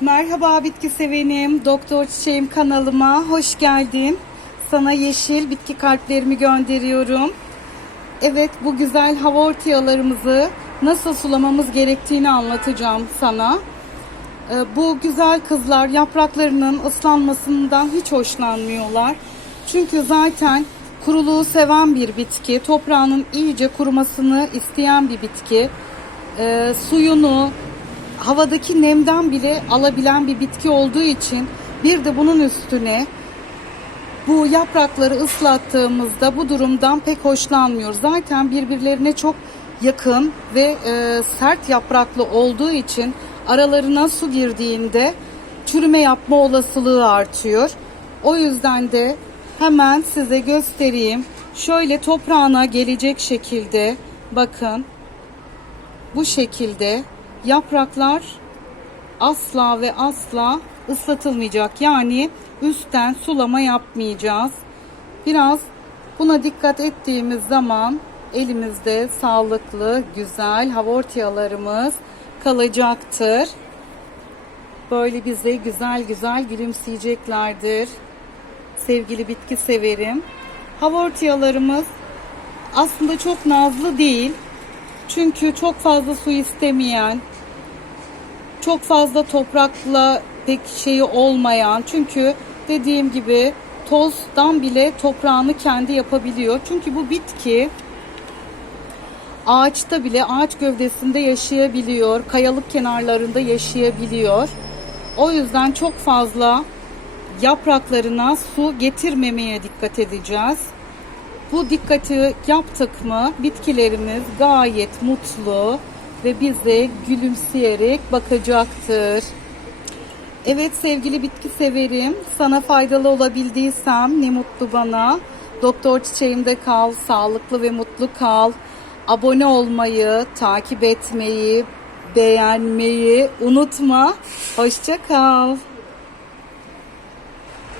Merhaba bitki sevenim, Doktor Çiçeğim kanalıma hoş geldin. Sana yeşil bitki kalplerimi gönderiyorum. Evet bu güzel hava ortayalarımızı nasıl sulamamız gerektiğini anlatacağım sana. Ee, Bu güzel kızlar yapraklarının ıslanmasından hiç hoşlanmıyorlar. Çünkü zaten kuruluğu seven bir bitki, toprağının iyice kurumasını isteyen bir bitki. Ee, suyunu, havadaki nemden bile alabilen bir bitki olduğu için bir de bunun üstüne bu yaprakları ıslattığımızda bu durumdan pek hoşlanmıyor. Zaten birbirlerine çok yakın ve e, sert yapraklı olduğu için aralarına su girdiğinde çürüme yapma olasılığı artıyor. O yüzden de hemen size göstereyim. Şöyle toprağına gelecek şekilde bakın bu şekilde yapraklar asla ve asla ıslatılmayacak. Yani üstten sulama yapmayacağız. Biraz buna dikkat ettiğimiz zaman elimizde sağlıklı, güzel hava ortayalarımız kalacaktır. Böyle bize güzel güzel gülümseyeceklerdir. Sevgili bitki severim. Hava ortayalarımız aslında çok nazlı değil. Çünkü çok fazla su istemeyen, çok fazla toprakla pek şeyi olmayan çünkü dediğim gibi tozdan bile toprağını kendi yapabiliyor. Çünkü bu bitki ağaçta bile ağaç gövdesinde yaşayabiliyor, kayalık kenarlarında yaşayabiliyor. O yüzden çok fazla yapraklarına su getirmemeye dikkat edeceğiz. Bu dikkati yaptık mı bitkilerimiz gayet mutlu ve bize gülümseyerek bakacaktır. Evet sevgili bitki severim, sana faydalı olabildiysem ne mutlu bana. Doktor çiçeğimde kal, sağlıklı ve mutlu kal. Abone olmayı, takip etmeyi, beğenmeyi unutma. Hoşça kal.